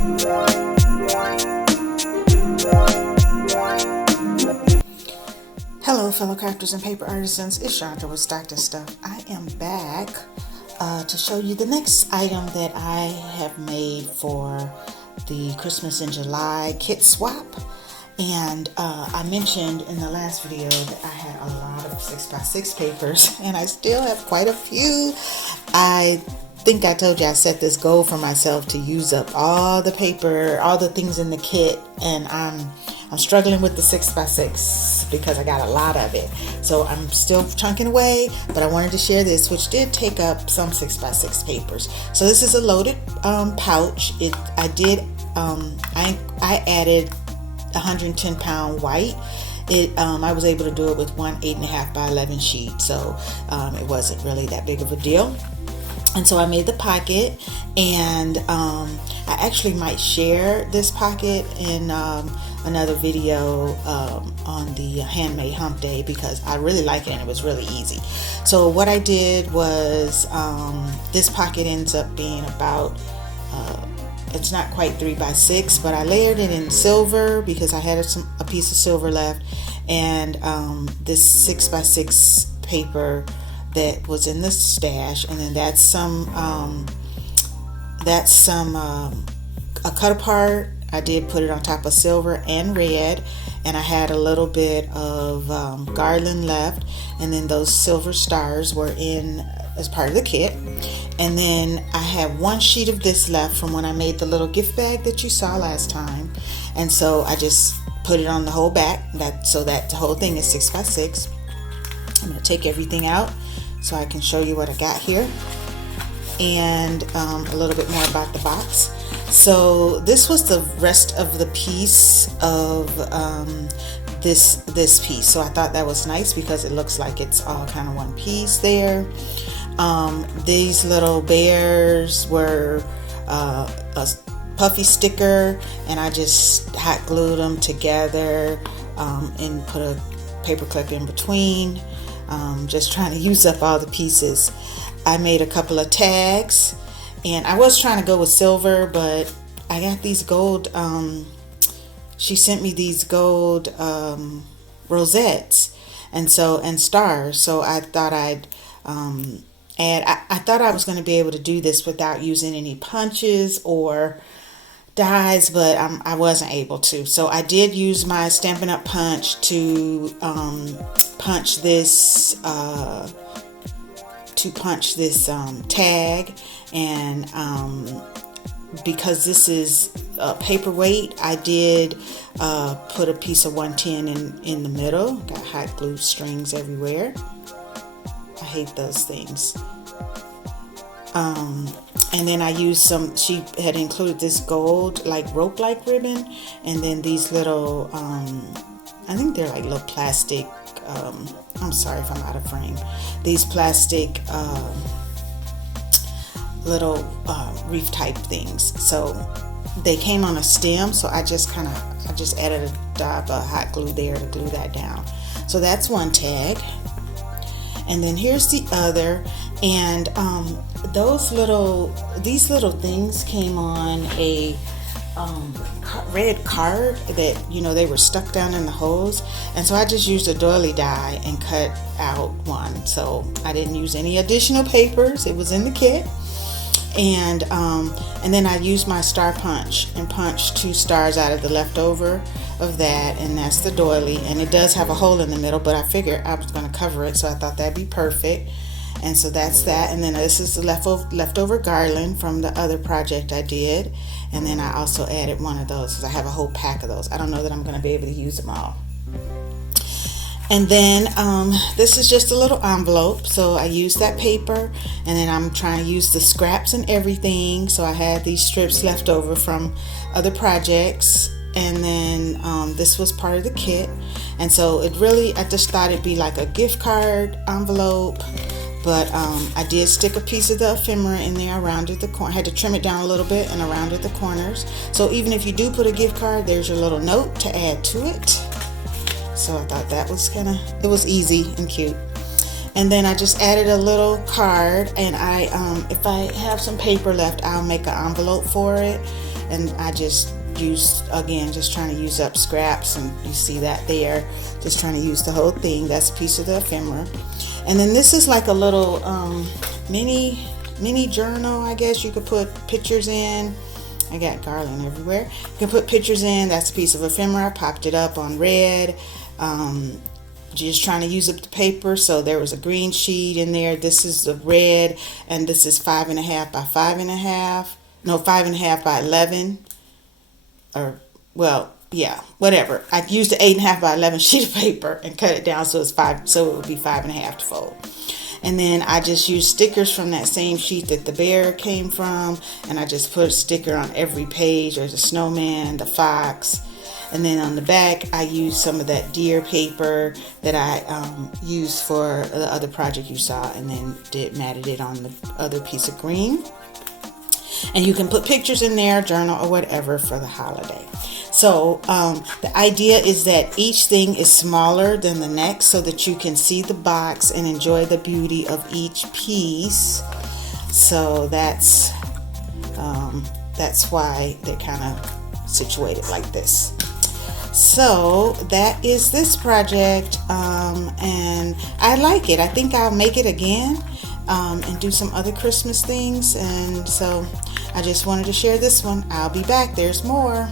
Hello fellow crafters and paper artisans, it's Chandra with Stockton Stuff. I am back to show you the next item that I have made for the Christmas in July kit swap. And I mentioned in the last video that I had a lot of 6x6 papers, and I still have quite a few. I think I told you I set this goal for myself to use up all the paper, all the things in the kit, and I'm struggling with the 6x6 because I got a lot of it. So I'm still chunking away, but I wanted to share this, which did take up some 6x6 papers. So this is a loaded pouch. I added 110 pound white. I was able to do it with one 8.5 by 11 sheet, so it wasn't really that big of a deal. And so I made the pocket, and I actually might share this pocket in another video on the handmade hump day, because I really like it and it was really easy. So what I did was this pocket ends up being about it's not quite 3x6, but I layered it in silver because I had a piece of silver left, and this 6x6 paper that was in the stash, and then that's a cut apart. I did put it on top of silver and red, and I had a little bit of garland left, and then those silver stars were in as part of the kit. And then I have one sheet of this left from when I made the little gift bag that you saw last time, and so I just put it on the whole back, so that the whole thing is 6x6. I'm going to take everything out so I can show you what I got here, and a little bit more about the box. So this was the rest of the piece of this piece. So I thought that was nice because it looks like it's all kind of one piece there. These little bears were a puffy sticker, and I just hot glued them together and put a paper clip in between. Just trying to use up all the pieces. I made a couple of tags, and I was trying to go with silver, but I got these gold, she sent me these gold rosettes and stars, so I thought I'd I thought I was going to be able to do this without using any punches or dies, but I wasn't able to. So I did use my Stampin' Up! Punch to punch this tag, and because this is paperweight, I did put a piece of 110 in the middle. Got hot glue strings everywhere. I hate those things. And then I used she had included this gold rope-like ribbon, and then these little I think they're like little plastic, I'm sorry if I'm out of frame, these plastic little reef type things. So they came on a stem, so I just added a dab of hot glue there to glue that down. So that's one tag, and then here's the other, and these little things came on a red card that, they were stuck down in the holes, and so I just used a doily die and cut out one. So I didn't use any additional papers, it was in the kit. And then I used my star punch and punched 2 stars out of the leftover of that, and that's the doily, and it does have a hole in the middle, but I figured I was going to cover it, so I thought that'd be perfect. And so that's that. And then this is the leftover garland from the other project I did, and then I also added one of those because I have a whole pack of those. I don't know that I'm going to be able to use them all. And then this is just a little envelope, so I used that paper, and then I'm trying to use the scraps and everything. So I had these strips left over from other projects, and then this was part of the kit. And so I just thought it'd be like a gift card envelope, but I did stick a piece of the ephemera in there. I rounded the corner, had to trim it down a little bit, and I rounded the corners. So even if you do put a gift card, there's your little note to add to it. So I thought that was it was easy and cute. And then I just added a little card, and if I have some paper left, I'll make an envelope for it. and I just use, again, just trying to use up scraps, and you see that there, just trying to use the whole thing. That's a piece of the ephemera. And then this is like a little mini journal, I guess. You could put pictures in. I got garland everywhere. You can put pictures in. That's a piece of ephemera. I popped it up on red. Just trying to use up the paper, so there was a green sheet in there. This is the red, and this is 5.5 by 5.5. No, 5.5 by 11. Or, well, yeah, whatever. I used the 8.5 by 11 sheet of paper and cut it down so it's 5, so it would be 5.5 to fold. And then I just used stickers from that same sheet that the bear came from, and I just put a sticker on every page. There's a snowman, the fox, and then on the back I used some of that deer paper that I used for the other project you saw, and then matted it on the other piece of green. And you can put pictures in there, journal, or whatever for the holiday. So the idea is that each thing is smaller than the next, so that you can see the box and enjoy the beauty of each piece. So that's why they're kind of situated like this. So that is this project, and I like it. I think I'll make it again and do some other Christmas things. And so I just wanted to share this one. I'll be back. There's more.